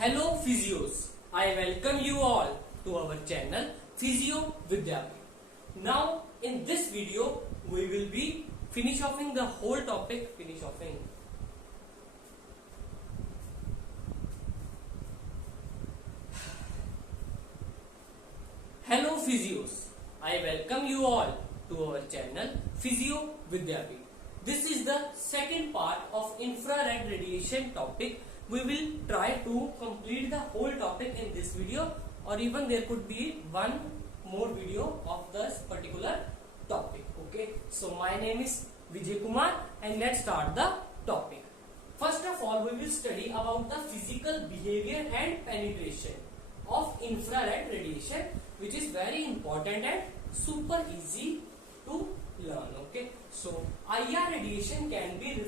Hello physios, I welcome you all to our channel Physio Vidyapit. Now in this video we will be finish offing the whole topic. Hello physios, I welcome you all to our channel Physio Vidyapit. This is the second part of infrared radiation topic. We will try to complete the whole topic in this video, or even there could be one more video of this particular topic. Okay, so my name is Vijay Kumar and let's start the topic. First of all, we will study about the physical behavior and penetration of infrared radiation, which is very important and super easy to learn. Okay, so IR radiation can be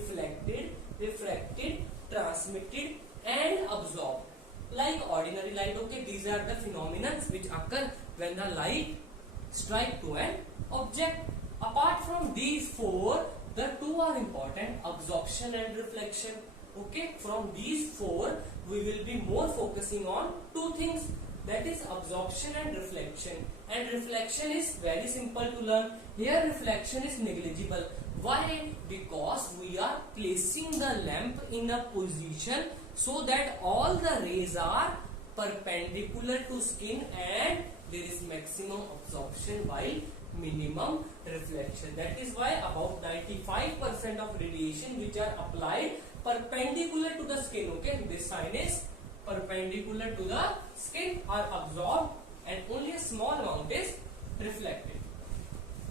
refracted, transmitted and absorbed like ordinary light. Okay, these are the phenomena which occur when the light strike to an object. Apart from these four, the two are important: absorption and reflection. Okay, from these four we will be more focusing on two things, that is absorption and reflection. And reflection is very simple to learn. Here reflection is negligible. Why? Because we are placing the lamp in a position so that all the rays are perpendicular to skin and there is maximum absorption while minimum reflection. That is why about 95% of radiation which are applied perpendicular to the skin, okay, this sign is perpendicular to the skin, are absorbed and only a small amount is reflected.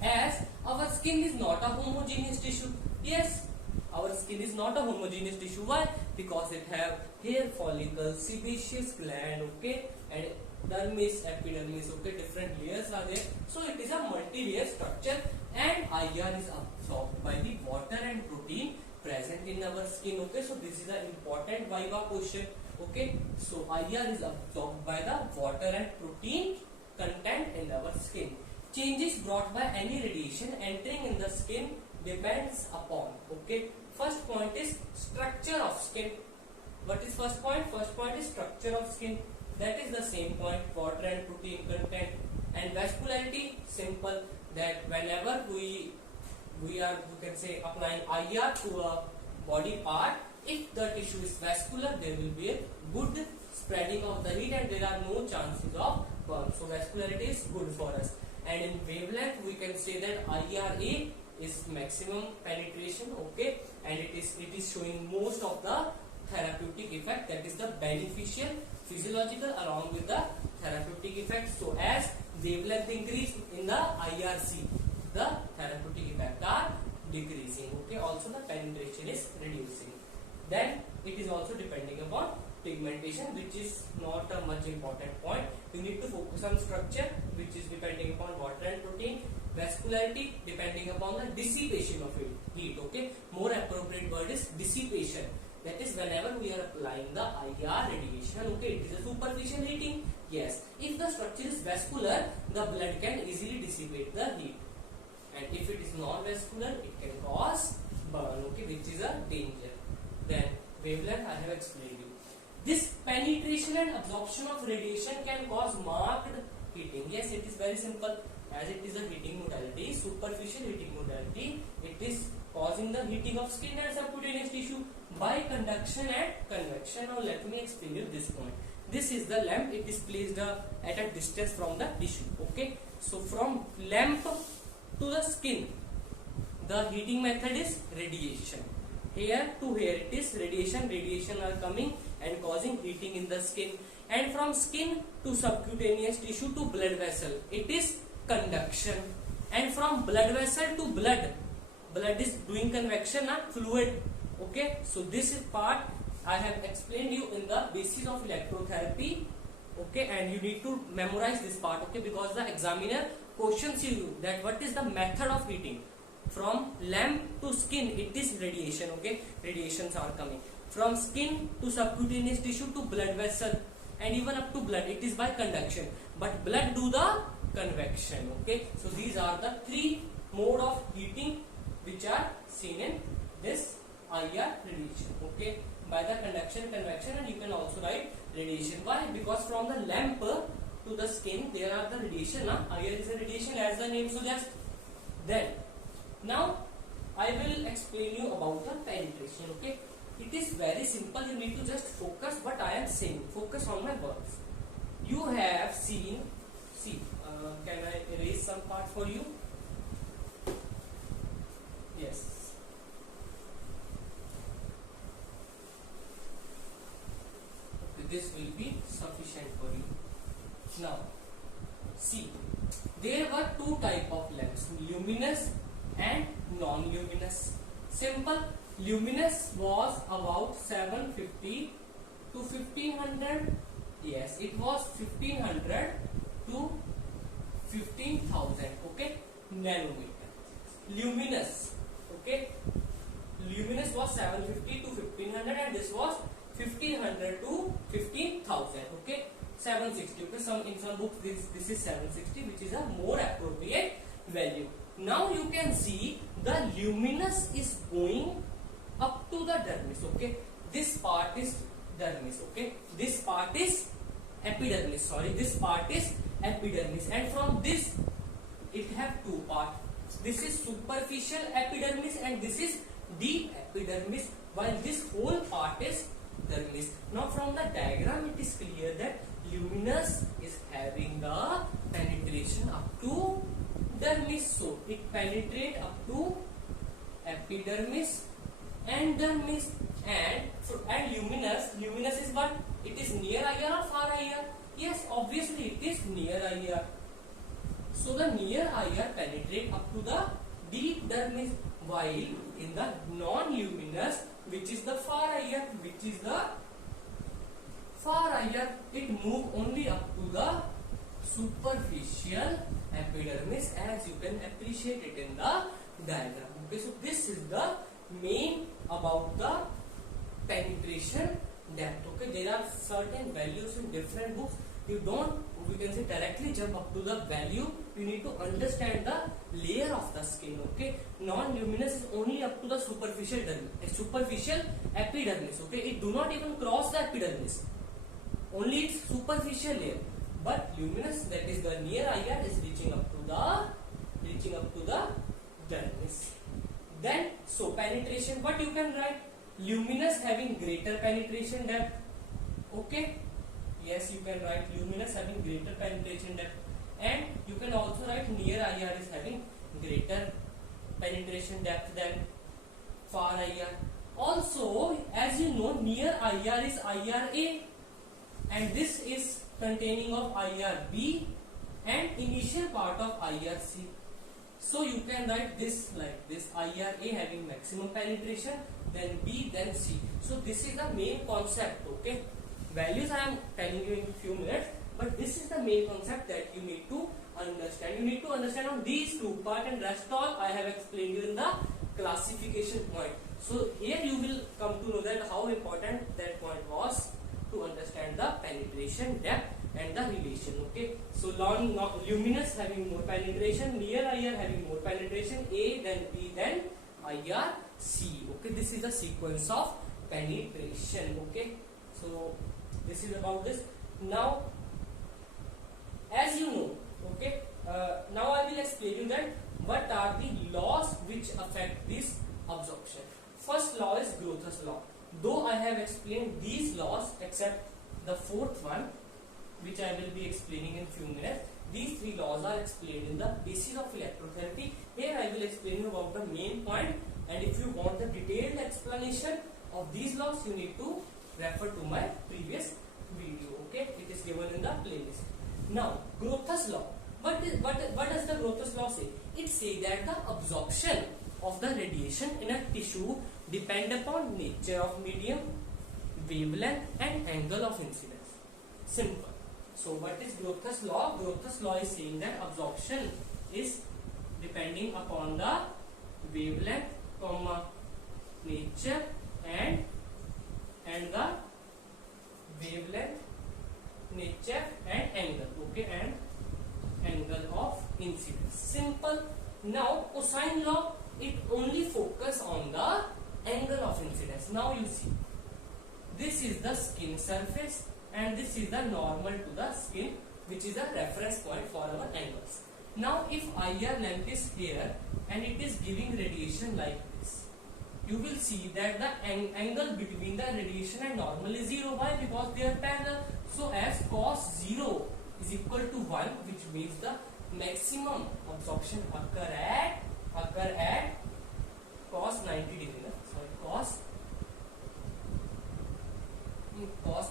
As our skin is not a homogeneous tissue. Yes, our skin is not a homogeneous tissue. Why? Because it have hair follicles, sebaceous gland, okay, and dermis, epidermis, okay, different layers are there. So it is a multi-layer structure, and IR is absorbed by the water and protein present in our skin. Okay, so this is an important Viva question. Okay, so IR is absorbed by the water and protein content in our skin. Changes brought by any radiation entering in the skin depends upon, okay, first point is structure of skin. What is first point? First point is structure of skin. That is the same point, water and protein content. And vascularity, simple, that whenever we are, you can say, applying IR to a body part, if the tissue is vascular, there will be a good spreading of the heat and there are no chances of burn. So vascularity is good for us. And in wavelength, we can say that IRA is maximum penetration, okay, and it is showing most of the therapeutic effect, that is the beneficial physiological along with the therapeutic effect. So as wavelength increase in the IRC, the therapeutic effect are decreasing, okay, also the penetration is reducing. Then it is also depending upon pigmentation, which is not a much important point. You need to focus on structure, which is depending upon water and protein. Vascularity depending upon the dissipation of heat, okay, more appropriate word is dissipation. That is whenever we are applying the IR radiation, okay, it is a superficial heating. Yes, if the structure is vascular, the blood can easily dissipate the heat, and if it is non-vascular, it can cause burn, okay, which is a danger. Then wavelength I have explained you. This penetration and absorption of radiation can cause marked heating. Yes, it is very simple. As it is a heating modality, superficial heating modality, it is causing the heating of skin and subcutaneous tissue by conduction and convection. Now let me explain you this point. This is the lamp. It is placed at a distance from the tissue. Okay. So from lamp to the skin, the heating method is radiation. Here to here it is radiation. Radiation are coming and causing heating in the skin. And from skin to subcutaneous tissue to blood vessel, it is conduction. And from blood vessel to blood is doing convection, fluid. Okay, so this is part I have explained you in the basis of electrotherapy. Okay, and you need to memorize this part. Okay, because the examiner questions you that what is the method of heating. From lamp to skin, it is radiation. Okay, radiations are coming. From skin to subcutaneous tissue to blood vessel, and even up to blood, it is by conduction. But blood do the convection. Okay, so these are the three mode of heating which are seen in this IR radiation. Okay, by the conduction, convection, and you can also write radiation. Why? Because from the lamp to the skin there are the radiation. IR is a radiation as the name suggests. Then now I will explain you about the penetration. Okay, it is very simple. You need to just focus what I am saying. Focus on my words. You have seen. See, can I erase some part for you? Yes. This will be sufficient for you. Now, see, there were two type of lamps, luminous and non-luminous. Simple. Luminous was about 750 to 1500. Yes, it was 1500 to 15,000. Okay, nanometer. Luminous. Okay, luminous was 750 to 1500, and this was 1500 to 15,000. Okay, 760. Okay, in some books this is 760, which is a more appropriate value. Now you can see the luminous is going up to the dermis. Okay, this part is dermis. Okay, this part is epidermis. Sorry, this part is epidermis, and from this it have two parts. This is superficial epidermis and this is deep epidermis, while this whole part is dermis. Now from the diagram it is clear that luminous is having the penetration up to dermis, so it penetrate up to epidermis and dermis. And luminous is what? It is near IR or far IR? Yes, obviously it is near IR. So the near IR penetrate up to the deep dermis, while in the non-luminous, which is the far IR, it move only up to the superficial epidermis, as you can appreciate it in the diagram. Okay, so this is the main about the penetration depth. Okay, there are certain values in different books. You can say directly jump up to the value. You need to understand the layer of the skin. Okay, non-luminous is only up to the superficial epidermis. Okay, it do not even cross the epidermis. Only its superficial layer. But luminous, that is the near IR, is reaching up to the dermis. Then, so penetration, what you can write? Luminous having greater penetration depth. Okay, yes, you can write luminous having greater penetration depth, and you can also write near IR is having greater penetration depth than far IR. Also, as you know, near IR is IRA, and this is containing of IRB and initial part of IRC. So you can write this like this: IRA having maximum penetration, then B, then C. So this is the main concept. Okay, values I am telling you in few minutes, but this is the main concept that you need to understand. You need to understand on these two parts, and rest all I have explained you in the classification point. So here you will come to know that how important that point was to understand the penetration depth and the relation. Okay, so luminous having more penetration, near IR having more penetration, A, then B, then IR, C. Okay, this is the sequence of penetration. Okay, so this is about this. Now, as you know, okay, now I will explain you that what are the laws which affect this absorption. First law is Groth's law. Though I have explained these laws except the fourth one, which I will be explaining in few minutes, these three laws are explained in the basis of electrotherapy. Here I will explain you about the main point, and if you want the detailed explanation of these laws, you need to refer to my previous video. Okay, it is given in the playlist. Now, Groth's law. What does the Groth's law say? It says that the absorption of the radiation in a tissue depend upon nature of medium, wavelength, and angle of incidence. Simple. So what is Groth's law? Groth's law is saying that absorption is depending upon the wavelength, nature, and the wavelength, nature, and angle. Okay, and angle of incidence. Simple. Now cosine law, it only focus on the angle of incidence. Now you see, this is the skin surface and this is the normal to the skin, which is the reference point for our angles. Now if IR length is here and it is giving radiation like this, you will see that the angle between the radiation and normal is 0. Why? Because they are parallel. So as cos 0 is equal to 1, which means the maximum absorption occur at cos 90 degree. Sorry, cos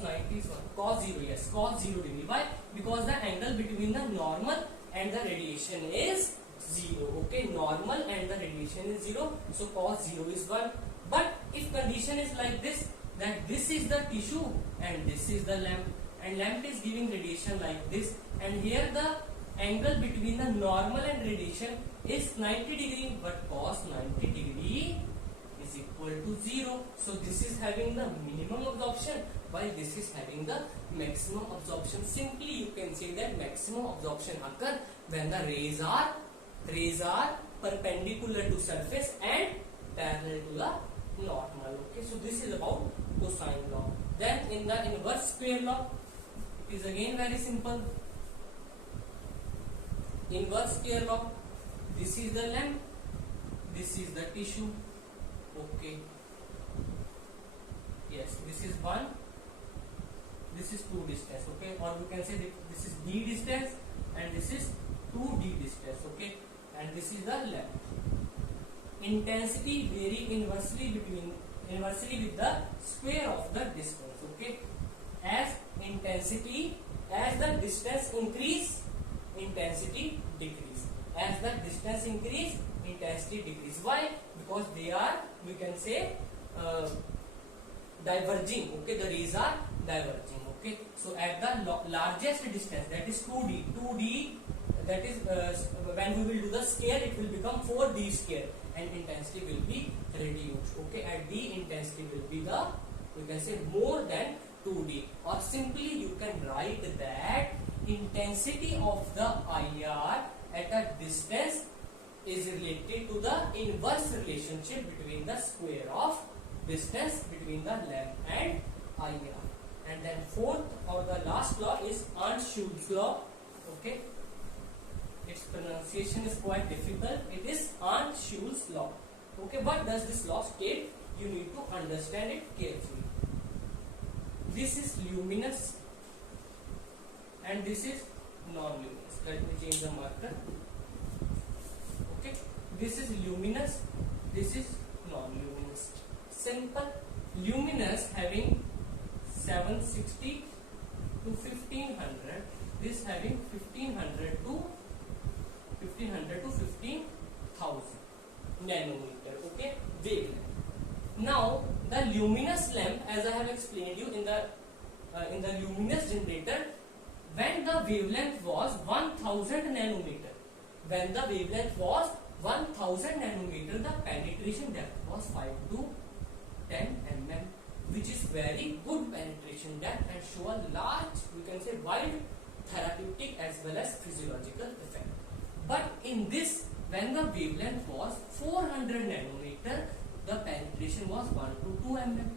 90 is 1. Cos 0, yes, cos 0 degree. Why? Because the angle between the normal and the radiation is 0. Okay, normal and the radiation is 0. So cos 0 is 1. But if condition is like this, that this is the tissue and this is the lamp, and lamp is giving radiation like this, and here the angle between the normal and radiation is 90 degree, but cos 90 degree is equal to 0. So this is having the minimum absorption while this is having the maximum absorption. Simply you can say that maximum absorption occur when the rays are perpendicular to surface and parallel to the normal. Okay, so this is about cosine law. Then in the inverse square law, it is again very simple. Inverse square law, this is the lamp, this is the tissue. Okay, yes, this is 1, this is 2 distance. Okay, or we can say that this is d distance and this is 2d distance. Okay, and this is the lamp. Intensity vary inversely with the square of the distance. Okay, as the distance increase, intensity decrease. As the distance increase, intensity decrease. Why? Because they are, we can say, diverging. Okay, the rays are diverging. Okay, so at the largest distance, that is 2d, that is when we will do the square, it will become 4d square and intensity will be reduced. Okay, at d intensity will be the, we can say, more than 2d, or simply you can write that intensity of the IR at a distance is related to the inverse relationship between the square of distance between the lamp and IR. And then fourth or the last law is Arndt-Schulz law. Okay, its pronunciation is quite difficult. It is Arndt-Schulz law. Okay, what does this law state? You need to understand it carefully. This is luminous and this is non-luminous. Let me change the marker. Okay, this is luminous, this is non-luminous. Simple. Luminous having 760 to 1500, this having 1500 to 15,000 nanometer. Okay, wavelength. Now the luminous lamp, as I have explained you in the luminous generator, when the wavelength was 1000 nanometer, when the wavelength was 1000 nanometer, the penetration depth was 5 to 10 mm, which is very good penetration depth and show a large, we can say, wide therapeutic as well as physiological effect. But in this, when the wavelength was 400 nanometer, the penetration was 1 to 2 mm.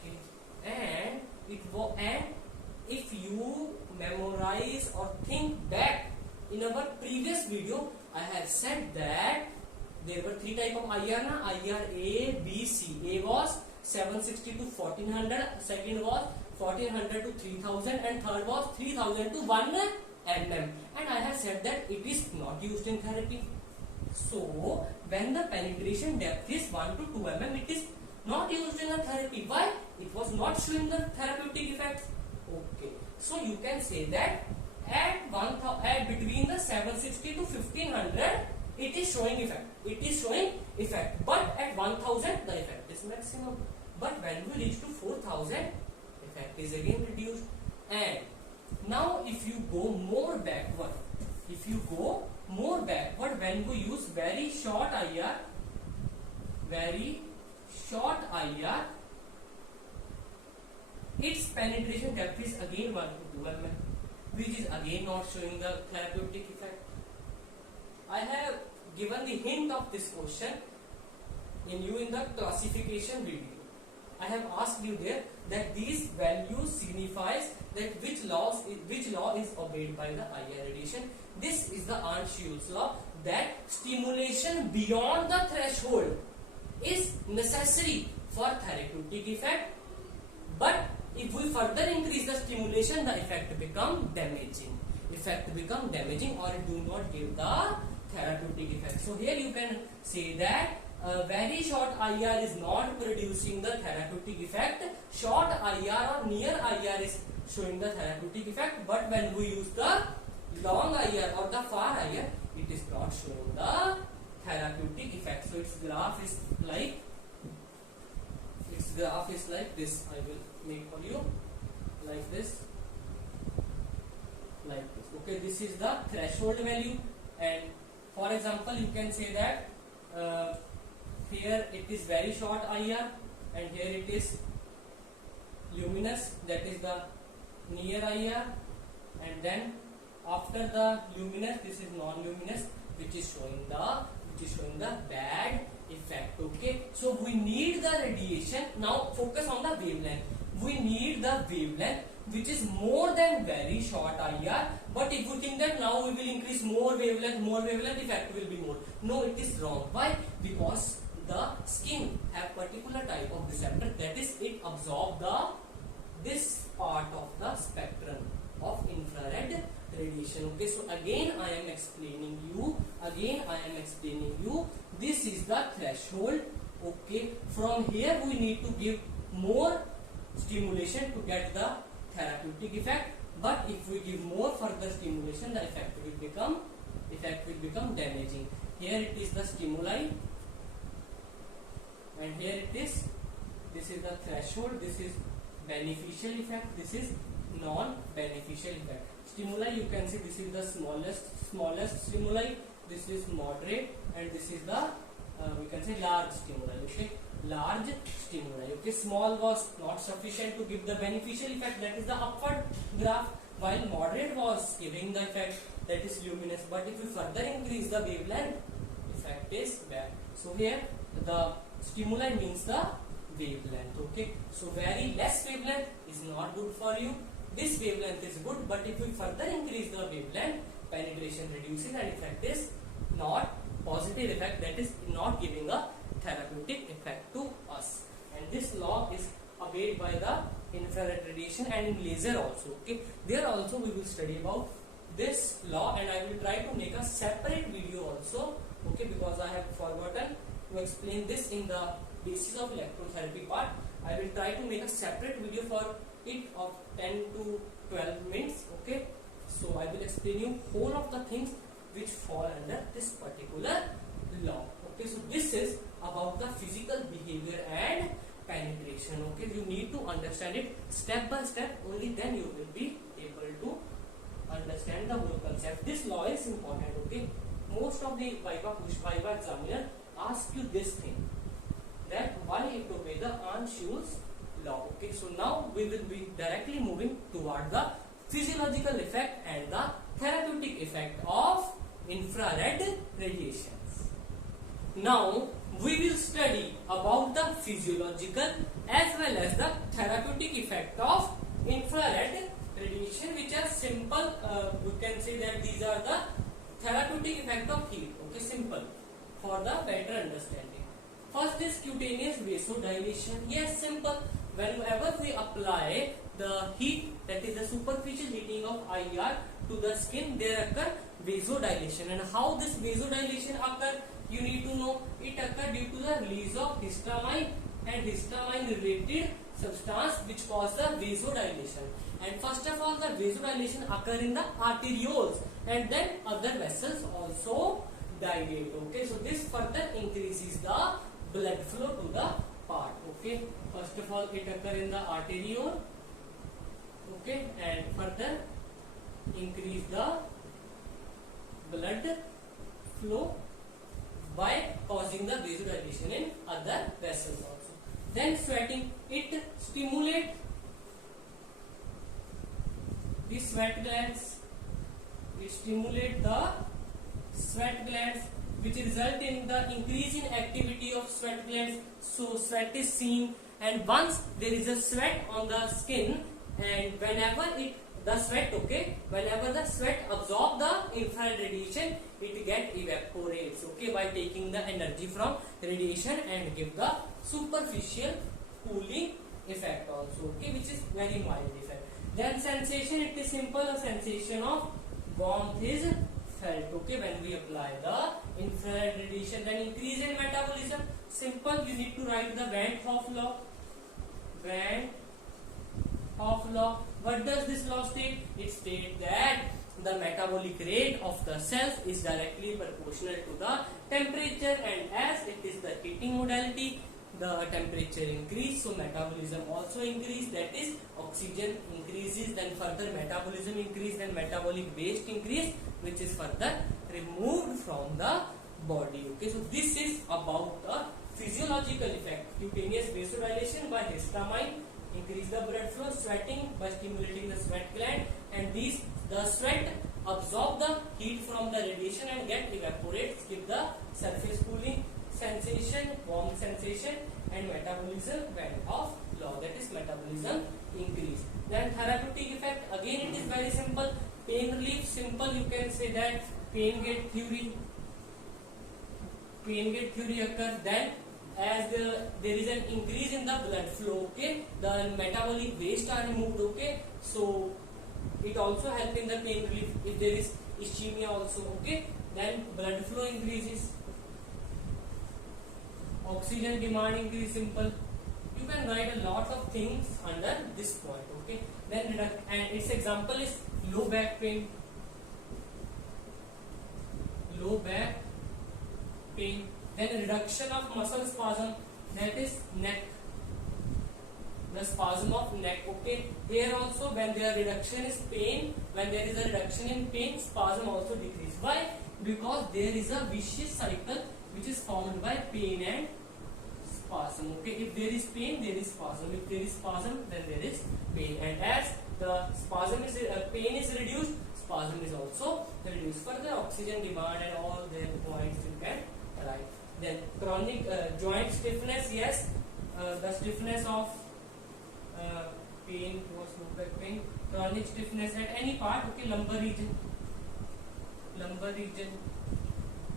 Okay, and if you memorize or think back, in our previous video I have said that there were 3 types of IR. IR A, B, C. A was 760 to 1400, second was 1400 to 3000, and third was 3000 to 1 mm. And I have said that it is not used in therapy. So when the penetration depth is 1 to 2 mm, it is not used in a therapy. Why? It was not showing the therapeutic effects. Okay, so you can say that at between the 760 to 1500, it is showing effect. It is showing effect. But at 1000, the effect is maximum. But when we reach to 4000, effect is again reduced. And now if you go more backward, when we use very short IR, its penetration depth is again 1 to 2 mm, which is again not showing the therapeutic effect. I have given the hint of this question in the classification video, I have asked you there that these values signifies that which law is obeyed by the IR radiation. This is the Arndt-Schulz law, that stimulation beyond the threshold is necessary for therapeutic effect, but if we further increase the stimulation, the effect become damaging. Or it do not give the therapeutic effect. So here you can say that very short IR is not producing the therapeutic effect. Short IR or near IR is showing the therapeutic effect, but when we use the long IR or the far IR, it is not showing the therapeutic effect. So its graph is like this. I will make for you like this. Okay, this is the threshold value, and for example you can say that here it is very short IR and here it is luminous, that is the near IR, and then after the luminous this is non-luminous, which is showing the bad effect. Okay, so we need the radiation. Now focus on the wavelength. We need the wavelength which is more than very short IR, but if you think that now we will increase more wavelength, effect will be more. No, it is wrong. Why? Because the skin have particular type of receptor, that is it absorb this part of the spectrum of infrared radiation. Okay, so again I am explaining you, this is the threshold. Okay, from here we need to give more stimulation to get the therapeutic effect, but if we give more further stimulation, the effect will become damaging. Here it is the stimuli, and here it is, this is the threshold, this is beneficial effect, this is non-beneficial effect. Stimuli, you can see this is the smallest stimuli, this is moderate, and this is the we can say large stimuli. Okay, large stimuli. Okay, small was not sufficient to give the beneficial effect, that is the upward graph, while moderate was giving the effect, that is luminous, but if we further increase the wavelength, effect is bad. So here the stimuli means the wavelength. Okay, so very less wavelength is not good for you. This wavelength is good, but if we further increase the wavelength, penetration reduces and effect is not positive effect, that is not giving a therapeutic effect to us. And this law is obeyed by the infrared radiation and in laser also. Okay, there also we will study about this law, and I will try to make a separate video also. Okay, because I have forgotten to explain this in the basis of electrotherapy part. I will try to make a separate video for it of 10 to 12 minutes. Okay, so I will explain you whole of the things which fall under this particular law. Okay, so this is about the physical behavior and penetration. Okay, you need to understand it step by step, only then you will be able to understand the whole concept. This law is important. Okay, most of the Viva examiner ask you this thing, that why it obey the Arndt-Schulz law. Okay, so now we will be directly moving toward the physiological effect and the therapeutic effect of infrared radiations. Now we will study about the physiological as well as the therapeutic effect of infrared radiation, which are simple. We can say that these are the therapeutic effect of heat. Okay, simple for the better understanding. First is cutaneous vasodilation. Yes, simple. Whenever we apply the heat, that is the superficial heating of IR to the skin, there occur vasodilation. And how this vasodilation occur, you need to know. It occur due to the release of histamine and histamine related substance which cause the vasodilation. And first of all, the vasodilation occur in the arterioles, and then other vessels also dilate. Okay, so this further increases the blood flow to the part. Okay, first of all it occur in the arteriole. Okay, and further increase the blood flow by causing the vasodilation in other vessels also. Then sweating, it stimulates the sweat glands. It stimulates the sweat glands, which result in the increase in activity of sweat glands. So sweat is seen, and once there is a sweat on the skin, and whenever the sweat absorb the infrared radiation, it get evaporates, okay, by taking the energy from radiation and give the superficial cooling effect also, okay, which is very mild effect. Then sensation, it is simple, a sensation of warmth is felt, okay, when we apply the infrared radiation. Then increase in metabolism, simple, you need to write the Van 't Hoff law. Van 't Hoff law. What does this law state? It states that the metabolic rate of the cells is directly proportional to the temperature, and as it is the heating modality, the temperature increase, so metabolism also increase, that is oxygen increases, then further metabolism increase, then metabolic waste increase, which is further removed from the body, okay. So this is about the physiological effect. Cutaneous vasodilation by histamine, increase the blood flow, sweating by stimulating the sweat gland, and the sweat absorb the heat from the radiation and get evaporates, give the surface cooling sensation, warm sensation, and metabolism Van 't Hoff law, that is metabolism increase. Then therapeutic effect, again it is very simple. Pain relief, simple, you can say that pain gate theory occurs. Then as there is an increase in the blood flow, okay, the metabolic waste are removed, okay, so it also help in the pain relief. If there is ischemia also, okay, then blood flow increases, oxygen demand increase, simple. You can write a lot of things under this point, okay. Then and its example is low back pain. Then reduction of muscle spasm, that is neck, the spasm of neck, okay. Here also when there reduction is pain, when there is a reduction in pain, spasm also decrease. Why? Because there is a vicious cycle which is formed by pain and spasm, okay. If there is pain, there is spasm. If there is spasm, then there is pain. And as the pain is reduced, spasm is also reduced. Further oxygen demand and all their points you can write. Then chronic joint stiffness, yes, the stiffness of pain was low back pain, chronic stiffness at any part, okay, lumbar region,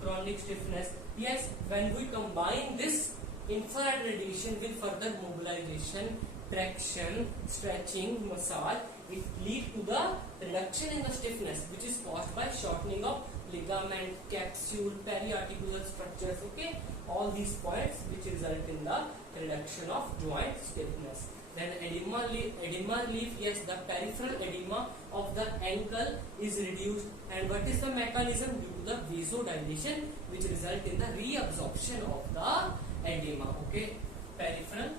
chronic stiffness. Yes, when we combine this infrared radiation with further mobilization, traction, stretching, massage, it leads to the reduction in the stiffness, which is caused by shortening of ligament, capsule, periarticular structures, okay, all these points which result in the reduction of joint stiffness. Then edema relief, yes, the peripheral edema of the ankle is reduced. And what is the mechanism? Due to the vasodilation, which result in the reabsorption of the edema, okay, peripheral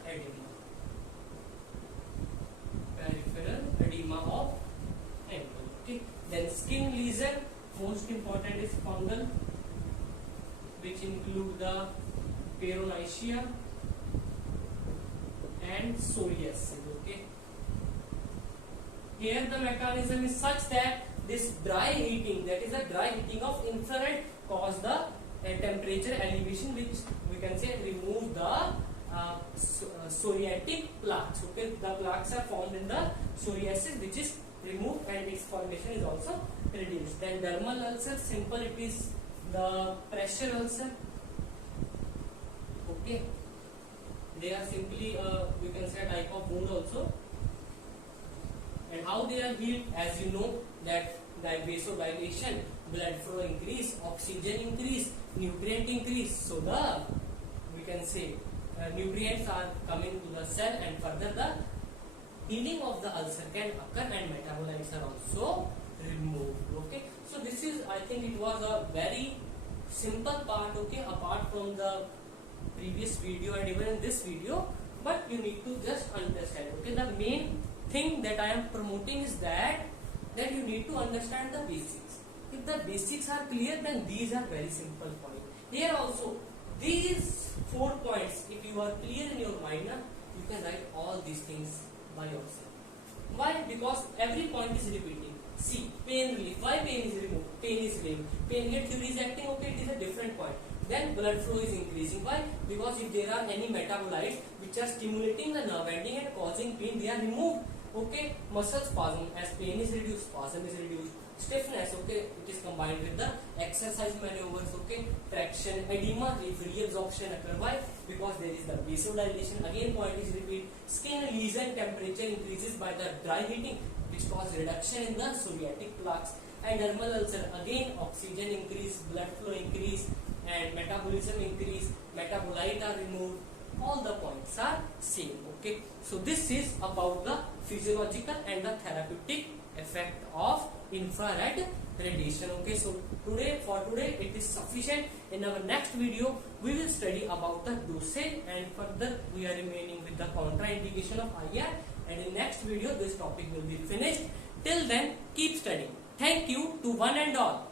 edema of ankle, okay. Then skin lesion, most important is fungal, which include the peronospora and psoriasis, okay. Here the mechanism is such that this dry heating, that is the dry heating of infrared, cause the temperature elevation, which we can say remove the psoriatic plaques, okay. The plaques are formed in the psoriasis, which is removed, and its formation is also reduced. Then dermal ulcer, simple, it is the pressure ulcer, okay. They are simply we can say a type of wound also. And how they are healed? As you know that vasodilation, blood flow increase, oxygen increase, nutrient increase, so we can say nutrients are coming to the cell, and further the healing of the ulcer can occur, and metabolites are also removed, okay. So this is, I think it was a very simple part, okay, apart from the previous video and even in this video, but you need to just understand, okay. The main thing that I am promoting is that you need to understand the basics. If the basics are clear, then these are very simple points. Here also, these 4 points, if you are clear in your mind, you can write all these things by yourself. Why? Because every point is repeating. See, pain relief. Why pain is removed? Pain is relieved. Pain gate theory is acting, okay, it is a different point. then blood flow is increasing. Why? Because if there are any metabolites which are stimulating the nerve ending and causing pain, they are removed. Okay, muscle spasm, as pain is reduced, spasm is reduced. Stiffness, okay, it is combined with the exercise maneuvers. Okay, traction, edema, reabsorption occur. Why? Because there is the vasodilation. Again, point is repeat. Skin lesion temperature increases by the dry heating, which cause reduction in the psoriatic plaques. And dermal ulcer, again oxygen increase, blood flow increase, and metabolism increase, metabolite are removed. All the points are same. Okay, so this is about the physiological and the therapeutic effect of infrared radiation. Okay, so for today it is sufficient. In our next video we will study about the dosage, and further we are remaining with the contraindication of IR, and in next video this topic will be finished. Till then, keep studying. Thank you to one and all.